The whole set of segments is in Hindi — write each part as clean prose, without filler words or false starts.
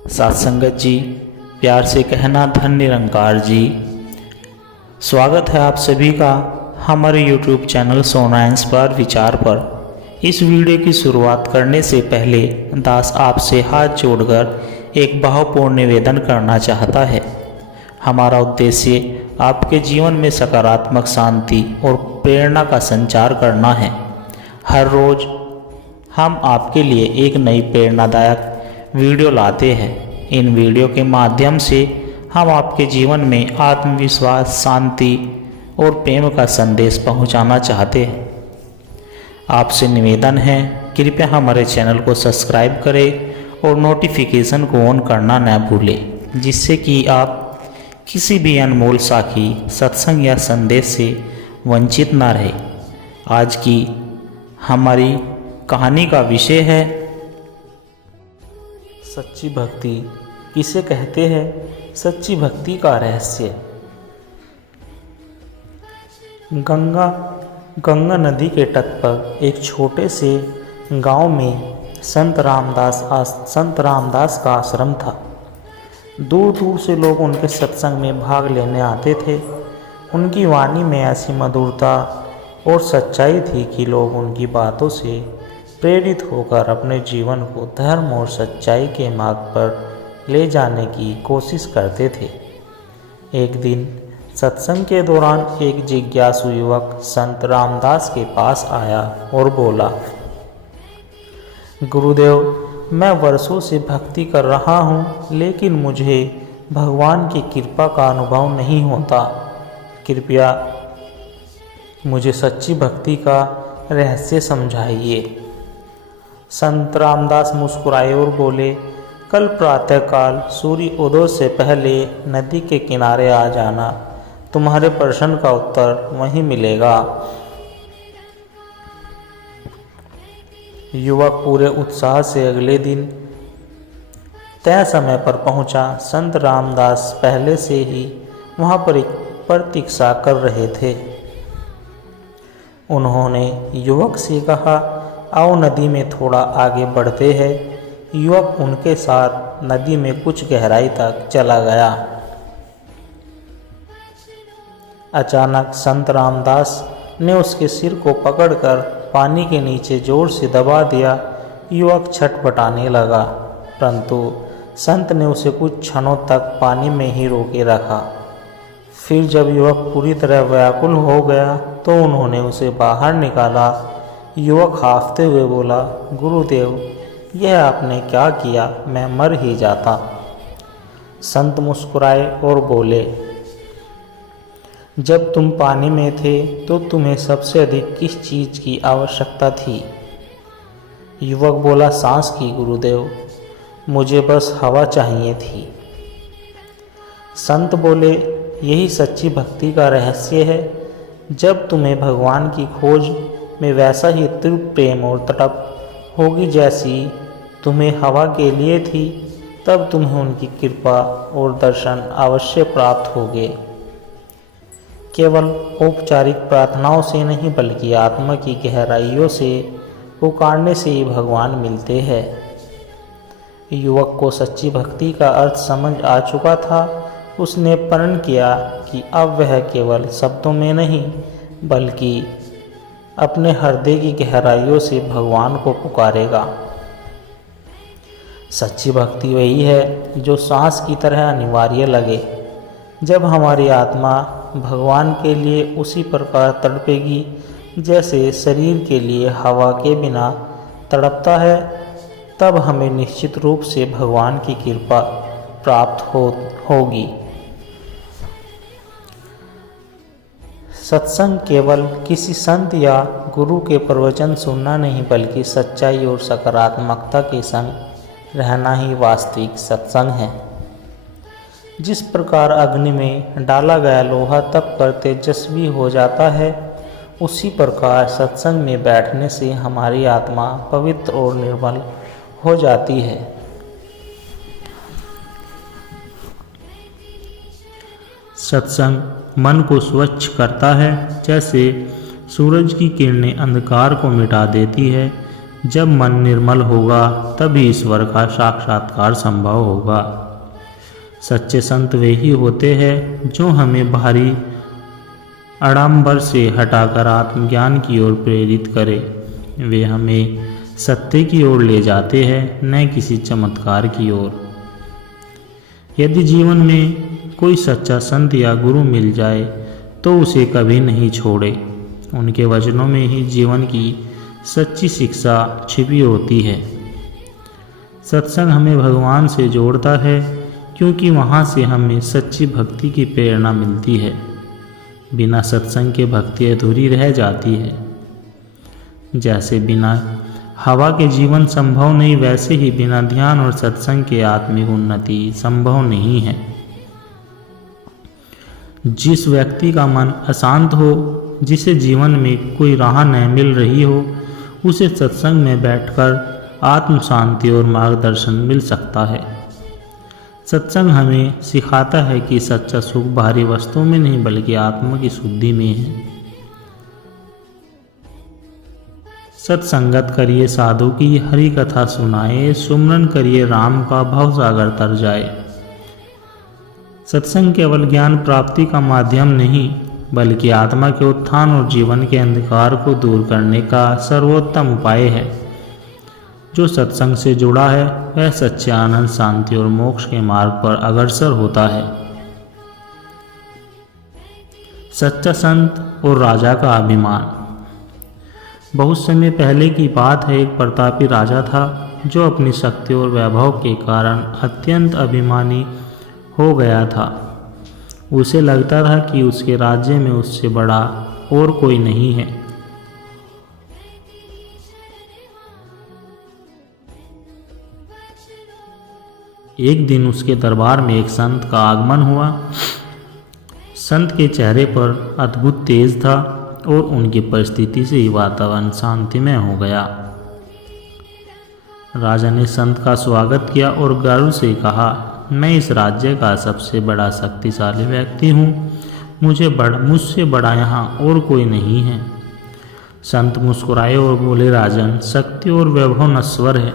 साथ संगत जी, प्यार से कहना धन निरंकार जी। स्वागत है आप सभी का हमारे YouTube चैनल सोना इंस्पायर विचार पर। इस वीडियो की शुरुआत करने से पहले दास आपसे हाथ जोड़कर एक भावपूर्ण निवेदन करना चाहता है। हमारा उद्देश्य आपके जीवन में सकारात्मक शांति और प्रेरणा का संचार करना है। हर रोज़ हम आपके लिए एक नई प्रेरणादायक वीडियो लाते हैं। इन वीडियो के माध्यम से हम आपके जीवन में आत्मविश्वास, शांति और प्रेम का संदेश पहुंचाना चाहते हैं। आपसे निवेदन है, कृपया हमारे चैनल को सब्सक्राइब करें और नोटिफिकेशन को ऑन करना न भूलें, जिससे कि आप किसी भी अनमोल साखी, सत्संग या संदेश से वंचित न रहे। आज की हमारी कहानी का विषय है सच्ची भक्ति किसे कहते हैं, सच्ची भक्ति का रहस्य। गंगा नदी के तट पर एक छोटे से गांव में संत रामदास का आश्रम था। दूर दूर से लोग उनके सत्संग में भाग लेने आते थे। उनकी वाणी में ऐसी मधुरता और सच्चाई थी कि लोग उनकी बातों से प्रेरित होकर अपने जीवन को धर्म और सच्चाई के मार्ग पर ले जाने की कोशिश करते थे। एक दिन सत्संग के दौरान एक जिज्ञासु युवक संत रामदास के पास आया और बोला, गुरुदेव, मैं वर्षों से भक्ति कर रहा हूँ, लेकिन मुझे भगवान की कृपा का अनुभव नहीं होता। कृपया मुझे सच्ची भक्ति का रहस्य समझाइए। संत रामदास मुस्कुराए और बोले, कल प्रातःकाल सूर्य उदय से पहले नदी के किनारे आ जाना, तुम्हारे प्रश्न का उत्तर वहीं मिलेगा। युवक पूरे उत्साह से अगले दिन तय समय पर पहुंचा। संत रामदास पहले से ही वहां पर प्रतीक्षा कर रहे थे। उन्होंने युवक से कहा, आओ नदी में थोड़ा आगे बढ़ते हैं। युवक उनके साथ नदी में कुछ गहराई तक चला गया। अचानक संत रामदास ने उसके सिर को पकड़कर पानी के नीचे जोर से दबा दिया। युवक छटपटाने लगा, परंतु संत ने उसे कुछ क्षणों तक पानी में ही रोके रखा। फिर जब युवक पूरी तरह व्याकुल हो गया तो उन्होंने उसे बाहर निकाला। युवक हांफते हुए बोला, गुरुदेव, यह आपने क्या किया, मैं मर ही जाता। संत मुस्कुराए और बोले, जब तुम पानी में थे तो तुम्हें सबसे अधिक किस चीज की आवश्यकता थी? युवक बोला, सांस की गुरुदेव, मुझे बस हवा चाहिए थी। संत बोले, यही सच्ची भक्ति का रहस्य है। जब तुम्हें भगवान की खोज में वैसा ही तीव्र प्रेम और तड़प होगी जैसी तुम्हें हवा के लिए थी, तब तुम्हें उनकी कृपा और दर्शन अवश्य प्राप्त होंगे। केवल औपचारिक प्रार्थनाओं से नहीं, बल्कि आत्मा की गहराइयों से पुकारने से ही भगवान मिलते हैं। युवक को सच्ची भक्ति का अर्थ समझ आ चुका था। उसने प्रण किया कि अब वह केवल शब्दों में नहीं, बल्कि अपने हृदय की गहराइयों से भगवान को पुकारेगा। सच्ची भक्ति वही है जो सांस की तरह अनिवार्य लगे। जब हमारी आत्मा भगवान के लिए उसी प्रकार तड़पेगी जैसे शरीर के लिए हवा के बिना तड़पता है, तब हमें निश्चित रूप से भगवान की कृपा प्राप्त होगी। सत्संग केवल किसी संत या गुरु के प्रवचन सुनना नहीं, बल्कि सच्चाई और सकारात्मकता के संग रहना ही वास्तविक सत्संग है। जिस प्रकार अग्नि में डाला गया लोहा तप कर तेजस्वी हो जाता है, उसी प्रकार सत्संग में बैठने से हमारी आत्मा पवित्र और निर्मल हो जाती है। सत्संग मन को स्वच्छ करता है। जैसे सूरज की किरणें अंधकार को मिटा देती है, जब मन निर्मल होगा तभी ईश्वर का साक्षात्कार संभव होगा। सच्चे संत वे ही होते हैं जो हमें बाहरी आडंबर से हटाकर आत्मज्ञान की ओर प्रेरित करे। वे हमें सत्य की ओर ले जाते हैं, न किसी चमत्कार की ओर। यदि जीवन में कोई सच्चा संत या गुरु मिल जाए तो उसे कभी नहीं छोड़े। उनके वचनों में ही जीवन की सच्ची शिक्षा छिपी होती है। सत्संग हमें भगवान से जोड़ता है क्योंकि वहाँ से हमें सच्ची भक्ति की प्रेरणा मिलती है। बिना सत्संग के भक्ति अधूरी रह जाती है। जैसे बिना हवा के जीवन संभव नहीं, वैसे ही बिना ध्यान और सत्संग के आत्मिक उन्नति संभव नहीं है। जिस व्यक्ति का मन अशांत हो, जिसे जीवन में कोई राह न मिल रही हो, उसे सत्संग में बैठकर आत्म शांति और मार्गदर्शन मिल सकता है। सत्संग हमें सिखाता है कि सच्चा सुख बाहरी वस्तुओं में नहीं बल्कि आत्मा की शुद्धि में है। सत्संगत करिए साधु की, हरि कथा सुनाए, सुमरन करिए राम का, भवसागर तर जाए। सत्संग केवल ज्ञान प्राप्ति का माध्यम नहीं बल्कि आत्मा के उत्थान और जीवन के अंधकार को दूर करने का सर्वोत्तम उपाय है। जो सत्संग से जुड़ा है वह सच्चे आनंद, शांति और मोक्ष के मार्ग पर अग्रसर होता है। सच्चा संत और राजा का अभिमान। बहुत समय पहले की बात है, एक प्रतापी राजा था जो अपनी शक्ति और वैभव के कारण अत्यंत अभिमानी हो गया था। उसे लगता था कि उसके राज्य में उससे बड़ा और कोई नहीं है। एक दिन उसके दरबार में एक संत का आगमन हुआ। संत के चेहरे पर अद्भुत तेज था और उनकी परिस्थिति से ही वातावरण शांतिमय हो गया। राजा ने संत का स्वागत किया और गर्व से कहा, मैं इस राज्य का सबसे बड़ा शक्तिशाली व्यक्ति हूँ। मुझसे बड़ा यहाँ और कोई नहीं है। संत मुस्कुराए और बोले, राजन, शक्ति और वैभव नश्वर है।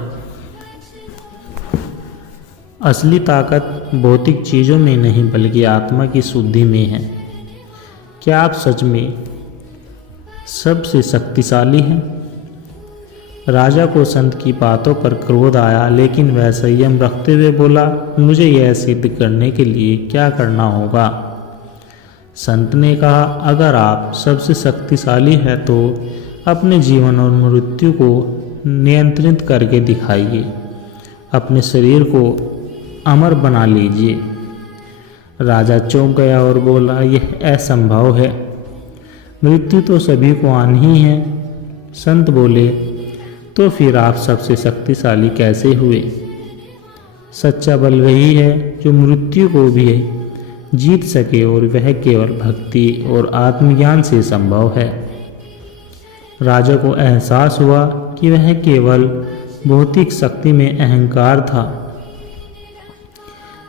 असली ताकत भौतिक चीज़ों में नहीं बल्कि आत्मा की शुद्धि में है। क्या आप सच में सबसे शक्तिशाली हैं? राजा को संत की बातों पर क्रोध आया, लेकिन वह संयम रखते हुए बोला, मुझे यह सिद्ध करने के लिए क्या करना होगा? संत ने कहा, अगर आप सबसे शक्तिशाली हैं तो अपने जीवन और मृत्यु को नियंत्रित करके दिखाइए। अपने शरीर को अमर बना लीजिए। राजा चौंक गया और बोला, यह असंभव है। मृत्यु तो सभी को आनी ही है। संत बोले, तो फिर आप सबसे शक्तिशाली कैसे हुए? सच्चा बल वही है जो मृत्यु को भी जीत सके और वह केवल भक्ति और आत्मज्ञान से संभव है। राजा को एहसास हुआ कि वह केवल भौतिक शक्ति में अहंकार था,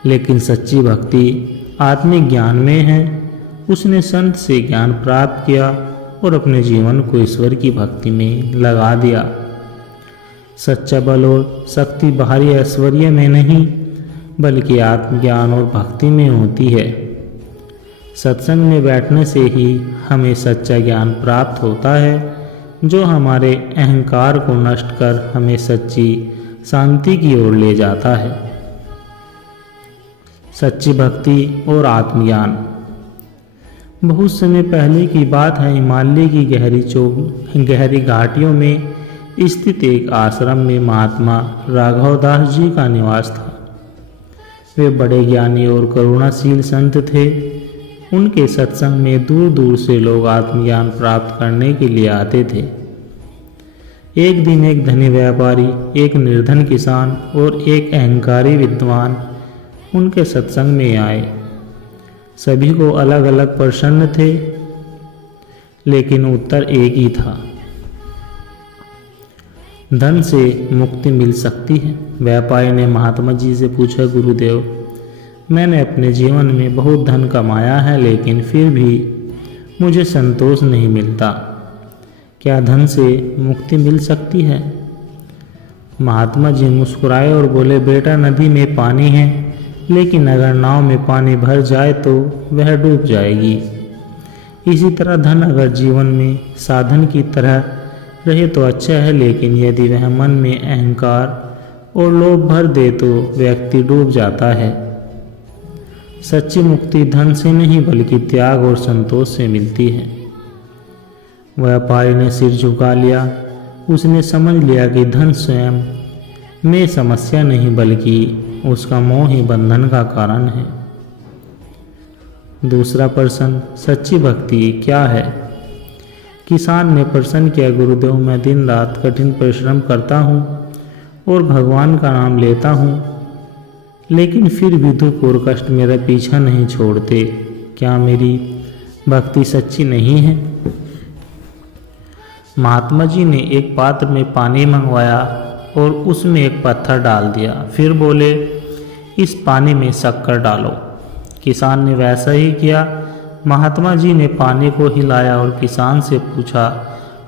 लेकिन सच्ची भक्ति आत्मिक ज्ञान में है। उसने संत से ज्ञान प्राप्त किया और अपने जीवन को ईश्वर की भक्ति में लगा दिया। सच्चा बल और शक्ति बाहरी ऐश्वर्य में नहीं बल्कि आत्मज्ञान और भक्ति में होती है। सत्संग में बैठने से ही हमें सच्चा ज्ञान प्राप्त होता है जो हमारे अहंकार को नष्ट कर हमें सच्ची शांति की ओर ले जाता है। सच्ची भक्ति और आत्मज्ञान। बहुत समय पहले की बात है, हिमालय की गहरी घाटियों में स्थित एक आश्रम में महात्मा राघवदास जी का निवास था। वे बड़े ज्ञानी और करुणाशील संत थे। उनके सत्संग में दूर दूर से लोग आत्मज्ञान प्राप्त करने के लिए आते थे। एक दिन एक धनी व्यापारी, एक निर्धन किसान और एक अहंकारी विद्वान उनके सत्संग में आए। सभी को अलग अलग प्रश्न थे, लेकिन उत्तर एक ही था, धन से मुक्ति मिल सकती है। व्यापारी ने महात्मा जी से पूछा, गुरुदेव, मैंने अपने जीवन में बहुत धन कमाया है, लेकिन फिर भी मुझे संतोष नहीं मिलता। क्या धन से मुक्ति मिल सकती है? महात्मा जी मुस्कुराए और बोले, बेटा नदी में पानी है, लेकिन अगर नाव में पानी भर जाए तो वह डूब जाएगी। इसी तरह धन अगर जीवन में साधन की तरह रहे तो अच्छा है, लेकिन यदि वह मन में अहंकार और लोभ भर दे तो व्यक्ति डूब जाता है। सच्ची मुक्ति धन से नहीं बल्कि त्याग और संतोष से मिलती है। व्यापारी ने सिर झुका लिया। उसने समझ लिया कि धन स्वयं में समस्या नहीं बल्कि उसका मोह ही बंधन का कारण है। दूसरा प्रश्न, सच्ची भक्ति क्या है? किसान ने प्रश्न किया, गुरुदेव मैं दिन रात कठिन परिश्रम करता हूँ और भगवान का नाम लेता हूँ, लेकिन फिर भी दुख और कष्ट मेरा पीछा नहीं छोड़ते। क्या मेरी भक्ति सच्ची नहीं है? महात्मा जी ने एक पात्र में पानी मंगवाया और उसमें एक पत्थर डाल दिया। फिर बोले, इस पानी में शक्कर डालो। किसान ने वैसा ही किया। महात्मा जी ने पानी को हिलाया और किसान से पूछा,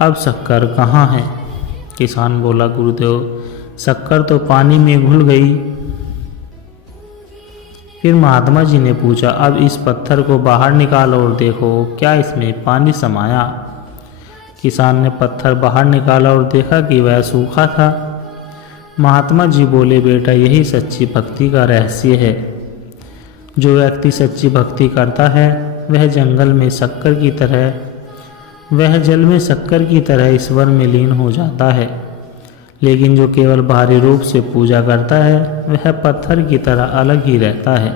अब शक्कर कहाँ है? किसान बोला, गुरुदेव शक्कर तो पानी में घुल गई। फिर महात्मा जी ने पूछा, अब इस पत्थर को बाहर निकालो और देखो क्या इसमें पानी समाया। किसान ने पत्थर बाहर निकाला और देखा कि वह सूखा था। महात्मा जी बोले, बेटा यही सच्ची भक्ति का रहस्य है। जो व्यक्ति सच्ची भक्ति करता है वह जंगल में शक्कर की तरह वह जल में शक्कर की तरह ईश्वर में लीन हो जाता है, लेकिन जो केवल बाहरी रूप से पूजा करता है वह पत्थर की तरह अलग ही रहता है।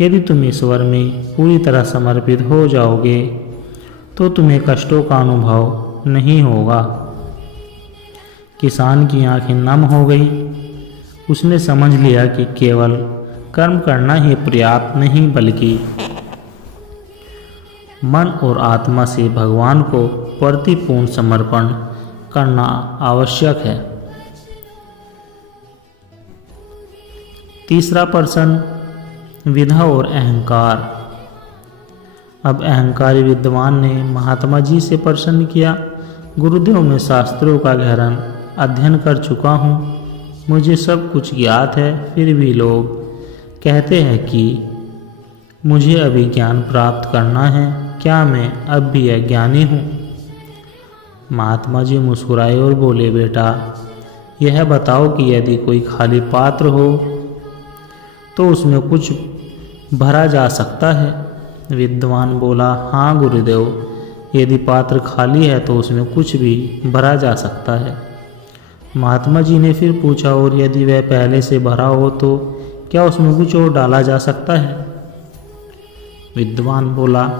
यदि तुम ईश्वर में पूरी तरह समर्पित हो जाओगे तो तुम्हें कष्टों का अनुभव नहीं होगा। किसान की आंखें नम हो गई। उसने समझ लिया कि केवल कर्म करना ही पर्याप्त नहीं बल्कि मन और आत्मा से भगवान को प्रतिपूर्ण समर्पण करना आवश्यक है। तीसरा प्रश्न, विधा और अहंकार। अब अहंकारी विद्वान ने महात्मा जी से प्रश्न किया, गुरुदेव मैं शास्त्रों का गहरा अध्ययन कर चुका हूँ, मुझे सब कुछ ज्ञात है, फिर भी लोग कहते हैं कि मुझे अभी ज्ञान प्राप्त करना है, क्या मैं अब भी अज्ञानी हूँ? महात्मा जी मुस्कुराए और बोले, बेटा यह बताओ कि यदि कोई खाली पात्र हो तो उसमें कुछ भरा जा सकता है? विद्वान बोला, हाँ गुरुदेव, यदि पात्र खाली है तो उसमें कुछ भी भरा जा सकता है। महात्मा जी ने फिर पूछा, और यदि वह पहले से भरा हो तो क्या उसमें कुछ और डाला जा सकता है? विद्वान बोला,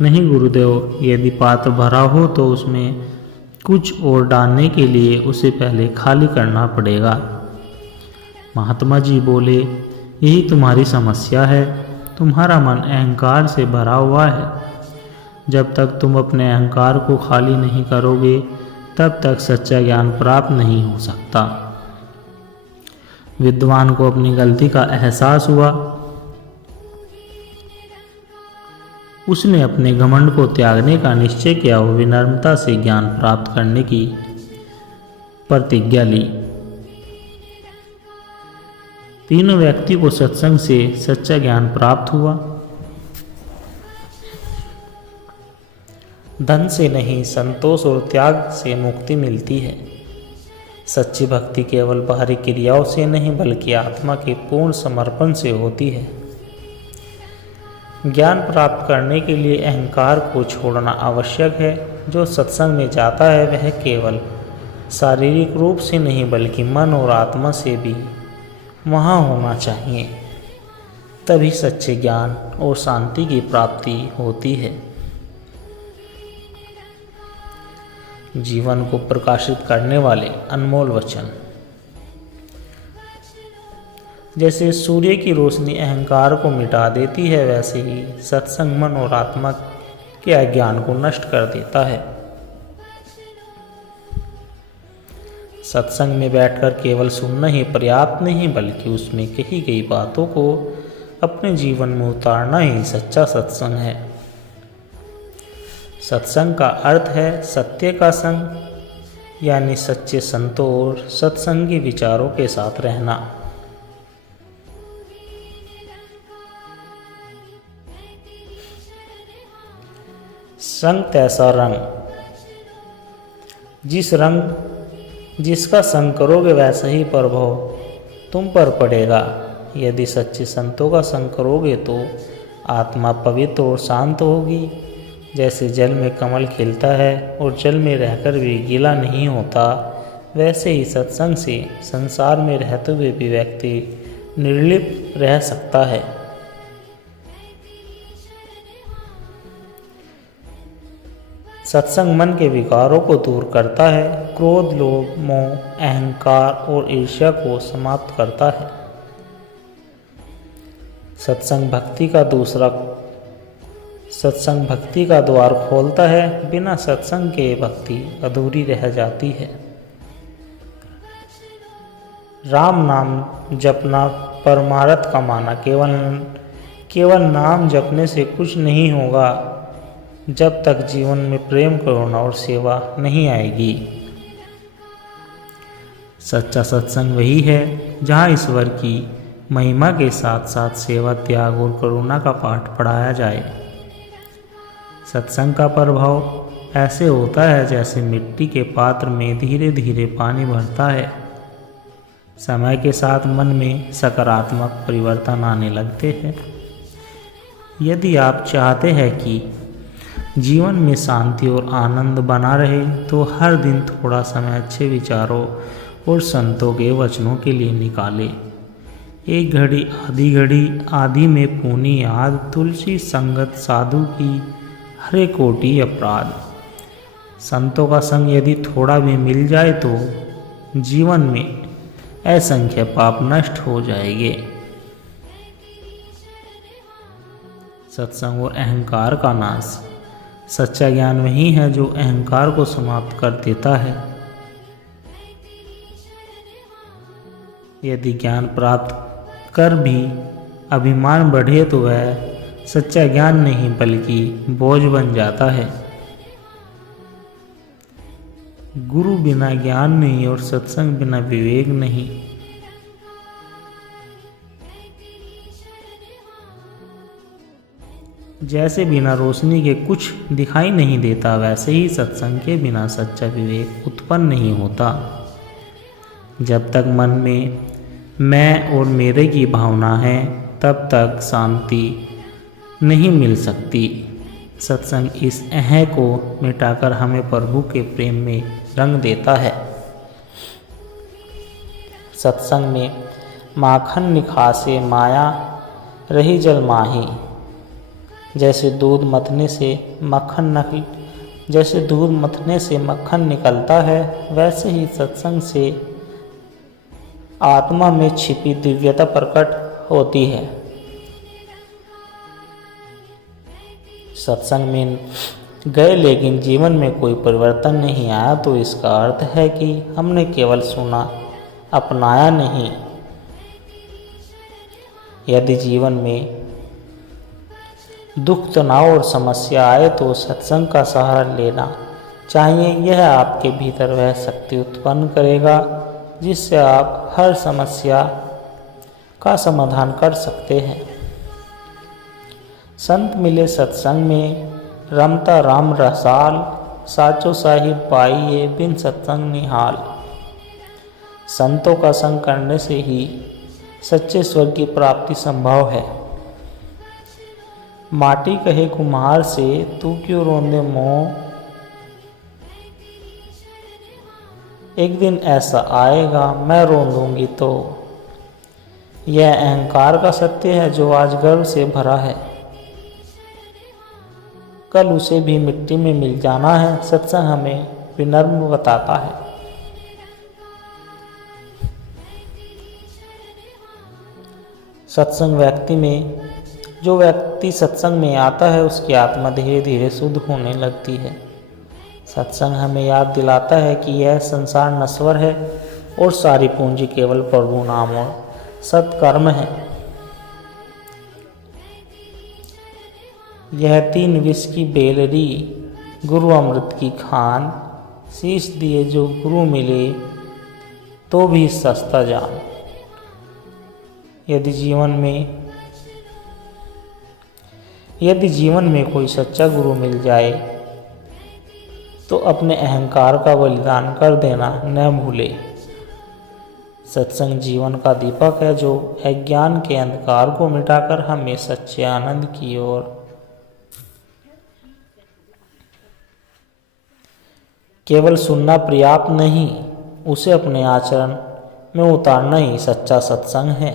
नहीं गुरुदेव, यदि पात्र भरा हो तो उसमें कुछ और डालने के लिए उसे पहले खाली करना पड़ेगा। महात्मा जी बोले, यही तुम्हारी समस्या है, तुम्हारा मन अहंकार से भरा हुआ है। जब तक तुम अपने अहंकार को खाली नहीं करोगे तब तक सच्चा ज्ञान प्राप्त नहीं हो सकता। विद्वान को अपनी गलती का एहसास हुआ। उसने अपने घमंड को त्यागने का निश्चय किया और विनम्रता से ज्ञान प्राप्त करने की प्रतिज्ञा ली। तीनों व्यक्ति को सत्संग से सच्चा ज्ञान प्राप्त हुआ। धन से नहीं, संतोष और त्याग से मुक्ति मिलती है। सच्ची भक्ति केवल बाहरी क्रियाओं से नहीं बल्कि आत्मा के पूर्ण समर्पण से होती है। ज्ञान प्राप्त करने के लिए अहंकार को छोड़ना आवश्यक है। जो सत्संग में जाता है वह केवल शारीरिक रूप से नहीं बल्कि मन और आत्मा से भी वहाँ होना चाहिए, तभी सच्चे ज्ञान और शांति की प्राप्ति होती है। जीवन को प्रकाशित करने वाले अनमोल वचन। जैसे सूर्य की रोशनी अहंकार को मिटा देती है, वैसे ही सत्संग मन और आत्मा के अज्ञान को नष्ट कर देता है। सत्संग में बैठकर केवल सुनना ही पर्याप्त नहीं बल्कि उसमें कही गई बातों को अपने जीवन में उतारना ही सच्चा सत्संग है। सत्संग का अर्थ है सत्य का संग। यानी सच्चे संतों और सत्संगी विचारों के साथ रहना। संग ऐसा रंग, जिसका संग करोगे वैसा ही प्रभाव तुम पर पड़ेगा। यदि सच्चे संतों का संग करोगे तो आत्मा पवित्र और शांत होगी। जैसे जल में कमल खिलता है और जल में रहकर भी गीला नहीं होता, वैसे ही सत्संग से संसार में रहते हुए भी व्यक्ति निर्लिप्त रह सकता है। सत्संग मन के विकारों को दूर करता है, क्रोध, लोभ, मोह, अहंकार और ईर्ष्या को समाप्त करता है। सत्संग भक्ति का द्वार खोलता है। बिना सत्संग के भक्ति अधूरी रह जाती है। राम नाम जपना परमार्थ कमाना। केवल नाम जपने से कुछ नहीं होगा जब तक जीवन में प्रेम, करुणा और सेवा नहीं आएगी। सच्चा सत्संग वही है जहाँ ईश्वर की महिमा के साथ साथ सेवा, त्याग और करुणा का पाठ पढ़ाया जाए। सत्संग का प्रभाव ऐसे होता है जैसे मिट्टी के पात्र में धीरे धीरे पानी भरता है। समय के साथ मन में सकारात्मक परिवर्तन आने लगते हैं। यदि आप चाहते हैं कि जीवन में शांति और आनंद बना रहे तो हर दिन थोड़ा समय अच्छे विचारों और संतों के वचनों के लिए निकालें। एक घड़ी आदि में पूनी याद, तुलसी संगत, साधु की हरे कोटि अपराध। संतों का संग यदि थोड़ा भी मिल जाए तो जीवन में असंख्य पाप नष्ट हो जाएंगे। सत्संग और अहंकार का नाश। सच्चा ज्ञान वही है जो अहंकार को समाप्त कर देता है। यदि ज्ञान प्राप्त कर भी अभिमान बढ़े तो वह सच्चा ज्ञान नहीं बल्कि बोझ बन जाता है। गुरु बिना ज्ञान नहीं और सत्संग बिना विवेक नहीं। जैसे बिना रोशनी के कुछ दिखाई नहीं देता, वैसे ही सत्संग के बिना सच्चा विवेक उत्पन्न नहीं होता। जब तक मन में मैं और मेरे की भावना है तब तक शांति नहीं मिल सकती। सत्संग इस अहं को मिटाकर हमें प्रभु के प्रेम में रंग देता है। सत्संग में माखन निखासे माया रही जल माही। जैसे दूध मथने से मक्खन निकलता है, वैसे ही सत्संग से आत्मा में छिपी दिव्यता प्रकट होती है। सत्संग में गए लेकिन जीवन में कोई परिवर्तन नहीं आया तो इसका अर्थ है कि हमने केवल सुना, अपनाया नहीं। यदि जीवन में दुख, तनाव और समस्या आए तो सत्संग का सहारा लेना चाहिए। यह आपके भीतर वह शक्ति उत्पन्न करेगा जिससे आप हर समस्या का समाधान कर सकते हैं। संत मिले सत्संग में, रमता राम रसाल, साचो साहिब पाइए बिन सत्संग निहाल। संतों का संग करने से ही सच्चे स्वर्ग की प्राप्ति संभव है। माटी कहे कुम्हार से, तू क्यों रोंदे मोह। एक दिन ऐसा आएगा मैं रोंदूंगी तो। यह अहंकार का सत्य है जो आज गर्व से भरा है, कल उसे भी मिट्टी में मिल जाना है। सत्संग हमें विनम्र बताता है। जो व्यक्ति सत्संग में आता है उसकी आत्मा धीरे धीरे शुद्ध होने लगती है। सत्संग हमें याद दिलाता है कि यह संसार नश्वर है और सारी पूंजी केवल प्रभु नाम और सत्कर्म है। यह 3 विष की बेलरी, गुरु अमृत की खान, शीश दिए जो गुरु मिले तो भी सस्ता जान। यदि जीवन में कोई सच्चा गुरु मिल जाए तो अपने अहंकार का बलिदान कर देना न भूले। सत्संग जीवन का दीपक है जो अज्ञान के अंधकार को मिटाकर हमें सच्चे आनंद की ओर केवल सुनना पर्याप्त नहीं, उसे अपने आचरण में उतारना ही सच्चा सत्संग है।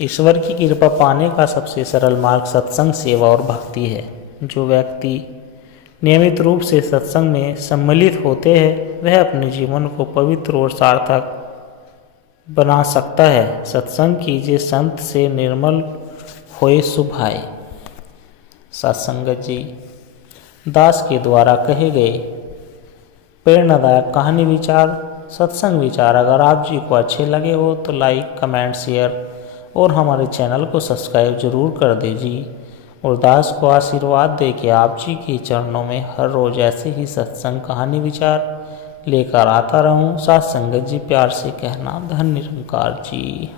ईश्वर की कृपा पाने का सबसे सरल मार्ग सत्संग, सेवा और भक्ति है। जो व्यक्ति नियमित रूप से सत्संग में सम्मिलित होते हैं वह अपने जीवन को पवित्र और सार्थक बना सकता है। सत्संग कीजिए संत से निर्मल होए सुभाए। सत्संगत जी दास के द्वारा कहे गए प्रेरणादायक कहानी विचार, सत्संग विचार अगर आप जी को अच्छे लगे हो तो लाइक, कमेंट, शेयर और हमारे चैनल को सब्सक्राइब जरूर कर दीजिए। और दास को आशीर्वाद दे के आप जी के चरणों में हर रोज ऐसे ही सत्संग कहानी विचार लेकर आता रहूं। साथ संगत जी प्यार से कहना, धन्य निरंकार जी।